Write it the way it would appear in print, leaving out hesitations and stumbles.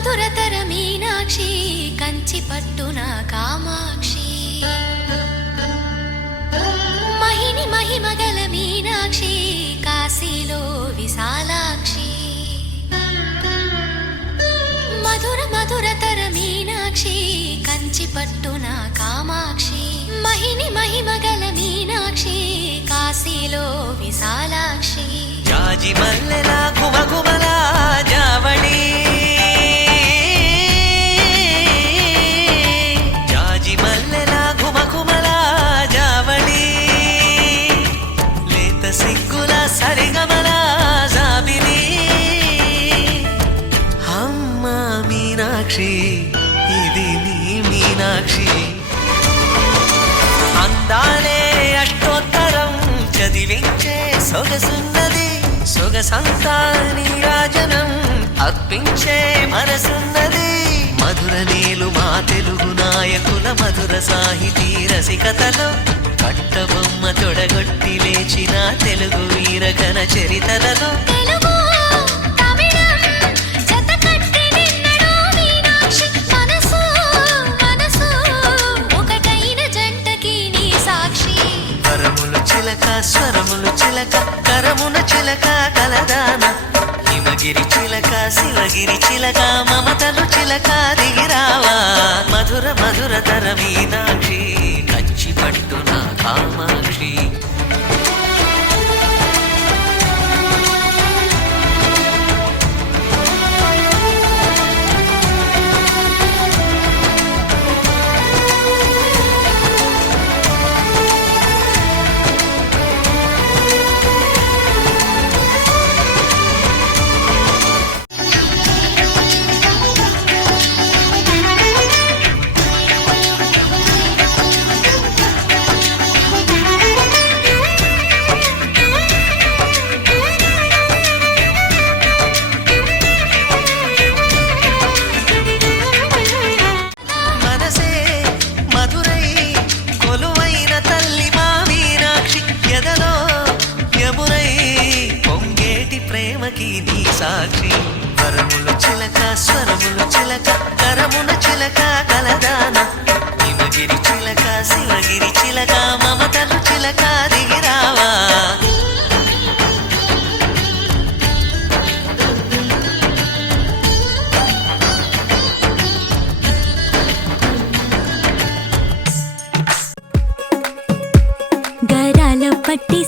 మధురతర మీనాక్షి కంచి పట్టున కామాక్షి మహిని మహిమగల మీనాక్షి కాశీలో విశాలాక్షి మధుర మధురతర మీనాక్షి కంచి పట్టున కామాక్షి మహిని మహిమగల మీనాక్షి కాశీలో విశాలాక్షి జాజి మల్లెలా గుమగుమలా జావళి జాజి మల్లెలా గుమగుమలా జావళి లేత సిగ్గుల సరిగమల జాబిలి అమ్మ మీనాక్షి ఇది నీ మీనాక్షి అందాలే అష్టోత్తరం చదివించే సొగసున్నది సొగసంతా నీరాజనం అర్పించే మనసున్నది మధుర నీలు మా తెలుగు నాయకుల మధుర సాహితీ రసికతలో కట్టబొమ్మ తొడగొట్టి లేచిన తెలుగు వీరగణ చరితలలో స్వరములు చిలక కరమున చిలక కలదాన హిమగిరి చిలక శివగిరి చిలక మమతలు చిలక దిగిరావా మధుర మధుర తర మీనాక్షి కంచి పట్టున కామాక్షి నీ సాక్షి వరములు చిలక స్వరములు చిలక కరమున చిలక కలదాన హిమగిరి చిలక శివగిరి చిలక మమతలు చిలక దిగిరావా గరాల పట్టి